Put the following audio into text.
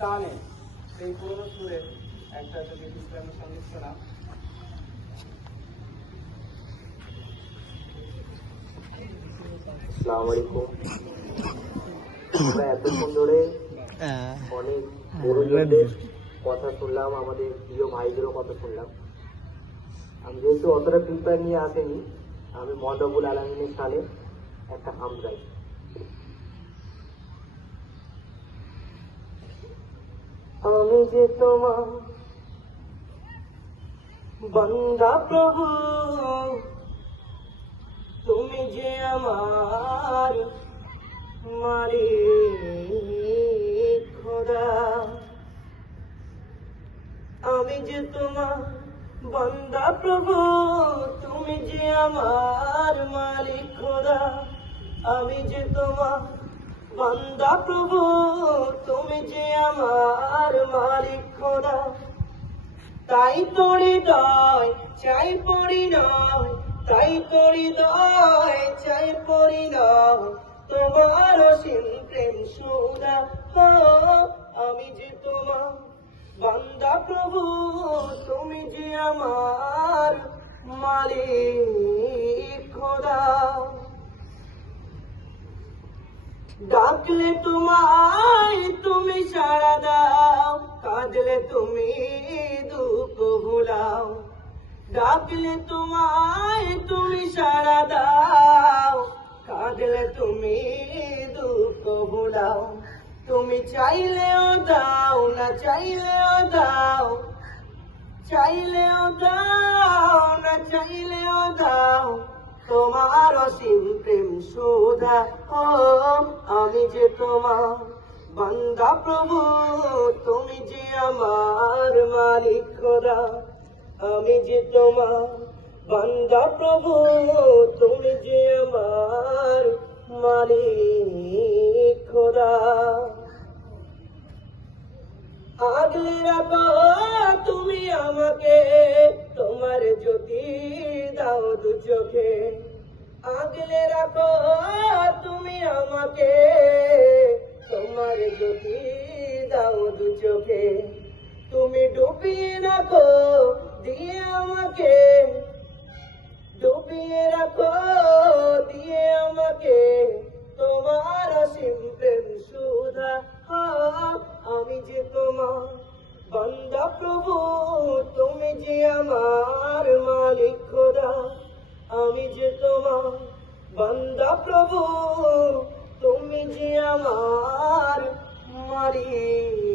টানে সেই পুরোনো সুরে একটা যদি ইসলামী সঙ্গীত শোনা। আসসালামু আলাইকুম। আমরা এতক্ষণ ধরে অনেক গুরুজনদের কথা শুনলাম, আমাদের প্রিয় ভাইদেরও কথা শুনলাম। আমি যেহেতু অতটা প্রিপেয়ার নিয়ে আসেনি, আমি মহানবুল আলমিনের সালে একটা হাম গাই। আমি যে তোমার বান্দা প্রভু, তুমি যে আমার মালিক খোদা। আমি যে তোমার বান্দা প্রভু, তুমি যে আমার মালিক খোদা। আমি যে তোমার বান্দা প্রভু, তুমি যে আমার মালিক খোদা। তাই তোরে দয় চাই পড়ি নয়, তাই তোরে দয় চাই পড়ি নয়, তোমার অসীম প্রেম সুধা। আমি যে তোমার বান্দা প্রভু, তুমি যে আমার মালিক খোদা। ডাকলে তোমায় তুমি সাড়া দাও, কাঁদলে তুমি দুঃখ ভুলাও। ডাকলে তোমায় তুমি সাড়া দাও, কাঁদলে তুমি দুঃখ ভুলাও। তুমি চাইলেও দাও না চাইলেও দাও, চাইলেও দাও না চাইলেও দাও, তোমার অসীম প্রেম সুধা। আমি যে তোমার বান্দা প্রভু, তুমি যে আমার মালিক খোদা। আমি যে তোমার বান্দা প্রভু, তুমি যে আমার মালিক খোদা। আগলে রাখো তুমি আমাকে, তোমার জ্যোতি দাও দু চোখে। আগলে রাখো তুমি আমাকে, তোমার জ্যোতি দাও দু চোখে। তুমি ডুবিয়ে রাখো দিয়ে আমাকে, ডুবিয়ে রাখো দিয়ে আমাকে, তোমার অসীম প্রেম সুধা। আমি যে তোমার বান্দা প্রভু, তুমি যে আমার মালিক খোদা। আমি যে তোমার বান্দা প্রভু, তুমি যে আমার মালিক